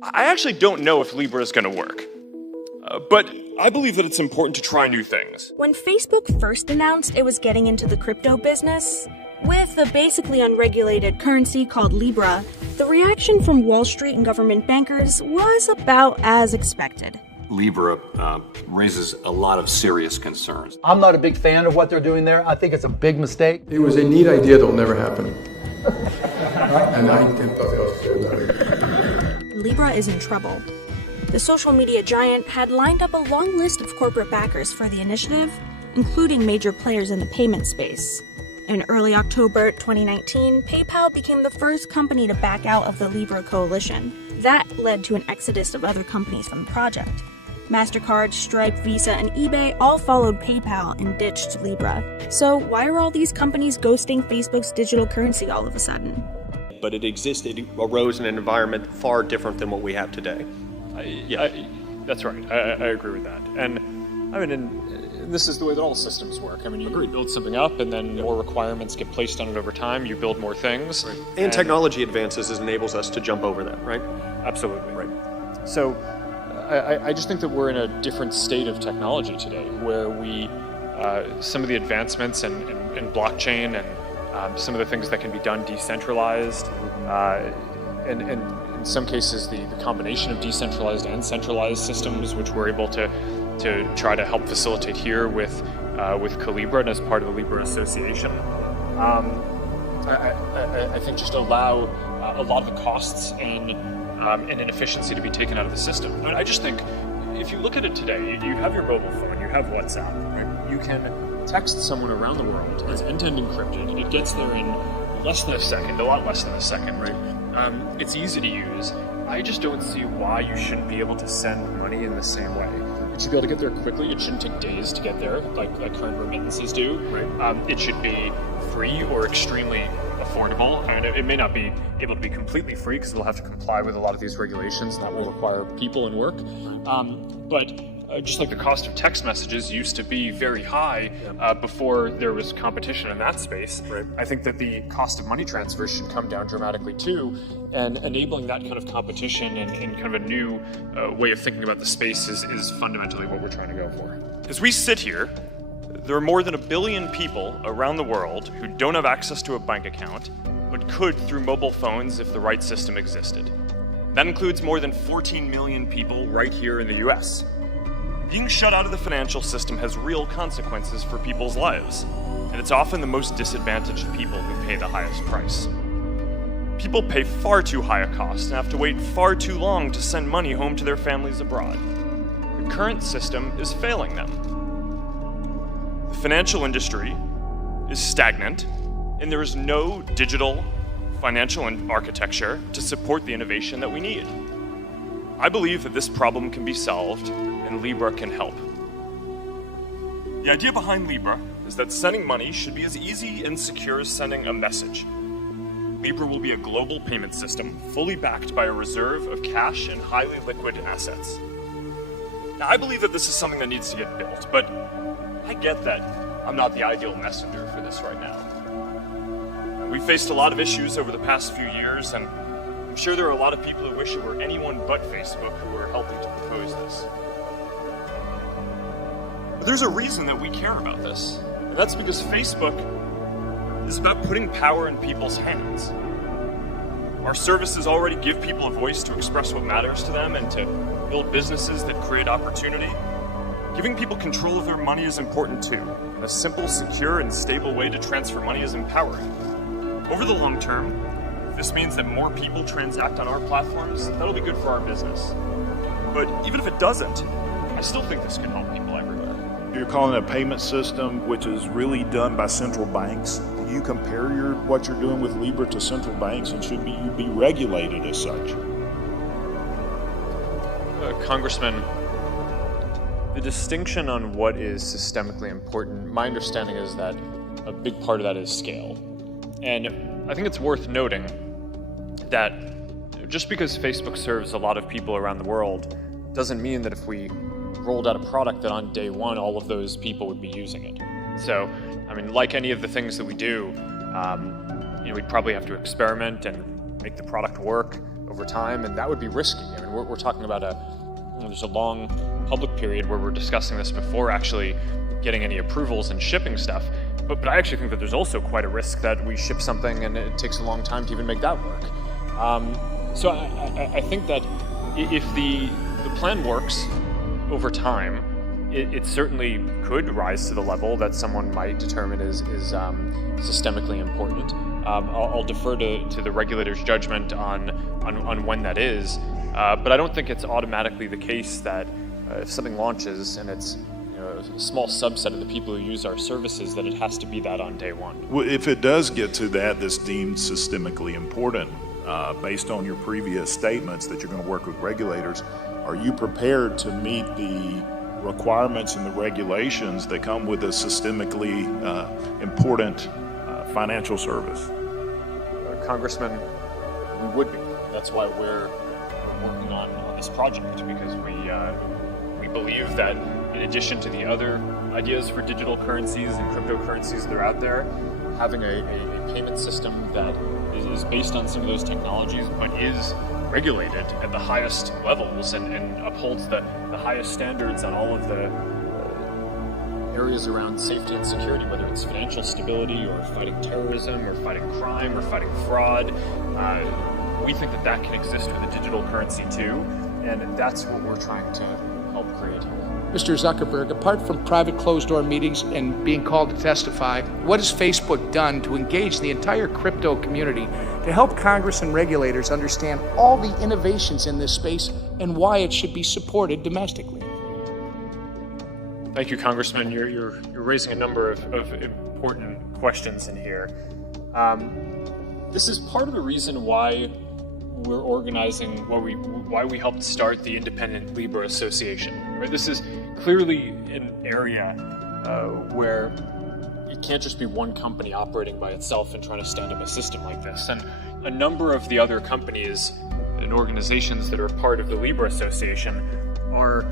I actually don't know if Libra is going to work. But I believe that it's important to try new things. When Facebook first announced it was getting into the crypto business, with a basically unregulated currency called Libra, the reaction from Wall Street and government bankers was about as expected. Libra raises a lot of serious concerns. I'm not a big fan of what they're doing there. I think it's a big mistake. It was a neat idea that will never happen. And I didn't thought that was Libra is in trouble. The social media giant had lined up a long list of corporate backers for the initiative, including major players in the payment space. In early October 2019, PayPal became the first company to back out of the Libra coalition. That led to an exodus of other companies from the project. MasterCard, Stripe, Visa, and eBay all followed PayPal and ditched Libra. So why are all these companies ghosting Facebook's digital currency all of a sudden? But it arose in an environment far different than what we have today. That's right. I agree with that. And I mean, this is the way that all systems work. I mean, you build something up, and then more requirements get placed on it over time. You build more things. Right. And technology advances enables us to jump over that, right? Absolutely. Right. So I just think that we're in a different state of technology today, where we, some of the advancements in blockchain and some of the things that can be done decentralized, and in some cases the combination of decentralized and centralized systems, which we're able to try to help facilitate here with Calibra and as part of the Libra Association. I think just allow a lot of the costs and inefficiency to be taken out of the system. I mean, I just think if you look at it today, you have your mobile phone, you have WhatsApp, right? You can text someone around the world. It's end-to-end encrypted. It gets there in less than a second, a lot less than a second, right? It's easy to use. I just don't see why you shouldn't be able to send money in the same way. It should be able to get there quickly. It shouldn't take days to get there, like current remittances do. Right. It should be free or extremely affordable. I mean, it may not be able to be completely free because it'll have to comply with a lot of these regulations, and that will require people and work. But just like the cost of text messages used to be very high before there was competition in that space, right. I think that the cost of money transfers should come down dramatically too, and enabling that kind of competition and kind of a new way of thinking about the space is fundamentally what we're trying to go for. As we sit here, there are more than 1 billion people around the world who don't have access to a bank account, but could through mobile phones if the right system existed. That includes more than 14 million people right here in the US. Being shut out of the financial system has real consequences for people's lives, and it's often the most disadvantaged people who pay the highest price. People pay far too high a cost and have to wait far too long to send money home to their families abroad. The current system is failing them. The financial industry is stagnant, and there is no digital financial architecture to support the innovation that we need. I believe that this problem can be solved, and Libra can help. The idea behind Libra is that sending money should be as easy and secure as sending a message. Libra will be a global payment system, fully backed by a reserve of cash and highly liquid assets. Now, I believe that this is something that needs to get built, but I get that I'm not the ideal messenger for this right now. We've faced a lot of issues over the past few years, and I'm sure there are a lot of people who wish it were anyone but Facebook who were helping to propose this. But there's a reason that we care about this, and that's because Facebook is about putting power in people's hands. Our services already give people a voice to express what matters to them and to build businesses that create opportunity. Giving people control of their money is important too, and a simple, secure, and stable way to transfer money is empowering. Over the long term, if this means that more people transact on our platforms, that'll be good for our business. But even if it doesn't, I still think this can help people everywhere. You're calling it a payment system, which is really done by central banks. Do you compare what you're doing with Libra to central banks, and should you be regulated as such? Congressman, the distinction on what is systemically important, my understanding is that a big part of that is scale. And I think it's worth noting that just because Facebook serves a lot of people around the world doesn't mean that if we rolled out a product that on day one all of those people would be using it. So, I mean, like any of the things that we do, we'd probably have to experiment and make the product work over time, and that would be risky. I mean, we're talking about there's a long public period where we're discussing this before actually getting any approvals and shipping stuff. But I actually think that there's also quite a risk that we ship something and it takes a long time to even make that work. So I think that if the plan works over time, it certainly could rise to the level that someone might determine is systemically important. I'll defer to the regulator's judgment on when that is, but I don't think it's automatically the case that if something launches and it's a small subset of the people who use our services, that it has to be that on day one. Well, if it does get to that's deemed systemically important, based on your previous statements that you're going to work with regulators, are you prepared to meet the requirements and the regulations that come with a systemically important financial service? Congressman, we would be. That's why we're working on this project, because we believe that in addition to the other ideas for digital currencies and cryptocurrencies that are out there, having a payment system that is based on some of those technologies but is regulated at the highest levels and upholds the highest standards on all of the areas around safety and security, whether it's financial stability or fighting terrorism or fighting crime or fighting fraud. We think that can exist with a digital currency too, and that's what we're trying to help create here. Mr. Zuckerberg, apart from private closed-door meetings and being called to testify, what has Facebook done to engage the entire crypto community to help Congress and regulators understand all the innovations in this space and why it should be supported domestically? Thank you, Congressman. You're raising a number of important questions in here. This is part of the reason why we're organizing, why we helped start the Independent Libra Association. Right? This is clearly an area where it can't just be one company operating by itself and trying to stand up a system like this. And a number of the other companies and organizations that are part of the Libra Association are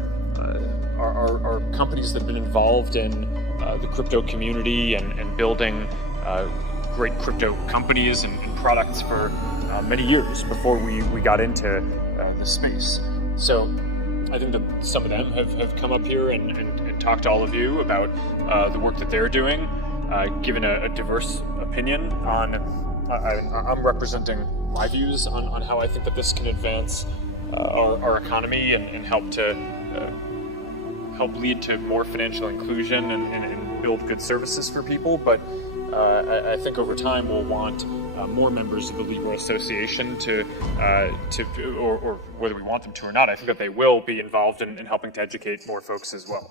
companies that have been involved in the crypto community and building great crypto companies and products for many years before we got into the space. So I think that some of them have come up here and talked to all of you about the work that they're doing, given a diverse opinion on, I'm representing my views on how I think that this can advance our economy and help lead to more financial inclusion and build good services for people. But I think over time we'll want more members of the Libra Association or whether we want them to or not, I think that they will be involved in helping to educate more folks as well.